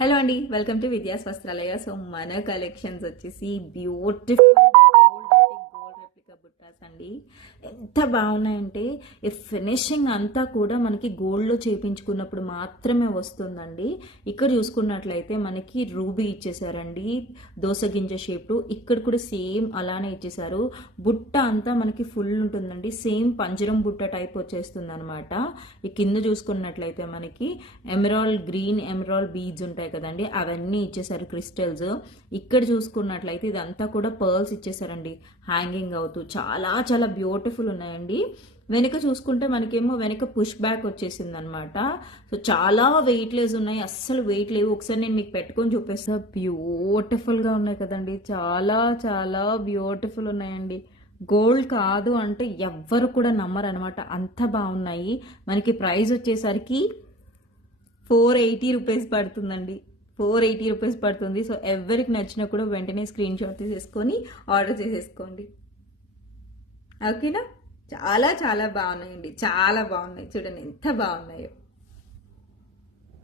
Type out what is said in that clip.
Hello అండి, welcome to Vidya's వస్త్రాలయ. So మన collections వచ్చేసి బ్యూటిఫుల్ గోల్డ్ రెప్లికా బుట్టాస్ అండి. ఎంత బాగున్నాయంటే ఈ ఫినిషింగ్ అంతా కూడా మనకి గోల్డ్లో చేపించుకున్నప్పుడు మాత్రమే వస్తుందండి. ఇక్కడ చూసుకున్నట్లయితే మనకి రూబీ ఇచ్చేసారండి, దోసగింజ షేప్. ఇక్కడ కూడా సేమ్ అలానే ఇచ్చేసారు. బుట్ట అంతా మనకి ఫుల్ ఉంటుందండి, సేమ్ పంజరం బుట్ట టైప్ వచ్చేస్తుంది అనమాట. ఈ కింద చూసుకున్నట్లయితే మనకి గ్రీన్ ఎమరాల్డ్ బీడ్స్ ఉంటాయి కదండి, అవన్నీ ఇచ్చేసారు క్రిస్టల్స్. ఇక్కడ చూసుకున్నట్లయితే ఇదంతా కూడా పర్ల్స్ ఇచ్చేసారండి హ్యాంగింగ్ అవుతూ. చాలా చాలా బ్యూటిఫుల్ ఉన్నాయండి. వెనుక చూసుకుంటే మనకేమో వెనుక పుష్ బ్యాక్ వచ్చేసింది అనమాట. సో చాలా వెయిట్ లెస్ ఉన్నాయి, అస్సలు వెయిట్ లేవు. ఒకసారి నేను మీకు పెట్టుకొని చూపిస్తా. బ్యూటిఫుల్గా ఉన్నాయి కదండి, చాలా చాలా బ్యూటిఫుల్ ఉన్నాయండి. గోల్డ్ కాదు అంటే ఎవ్వరు కూడా నమ్మరు అనమాట, అంత బాగున్నాయి. మనకి ప్రైస్ వచ్చేసరికి 480 రూపీస్ పడుతుందండి. 480 రూపీస్ పడుతుంది. సో ఎవరికి నచ్చినా కూడా వెంటనే స్క్రీన్ షాట్ తీసేసుకొని ఆర్డర్ చేసేసుకోండి, ఓకేనా. చాలా చాలా బాగున్నాయండి, చాలా బాగున్నాయి. చూడండి ఎంత బాగున్నాయో.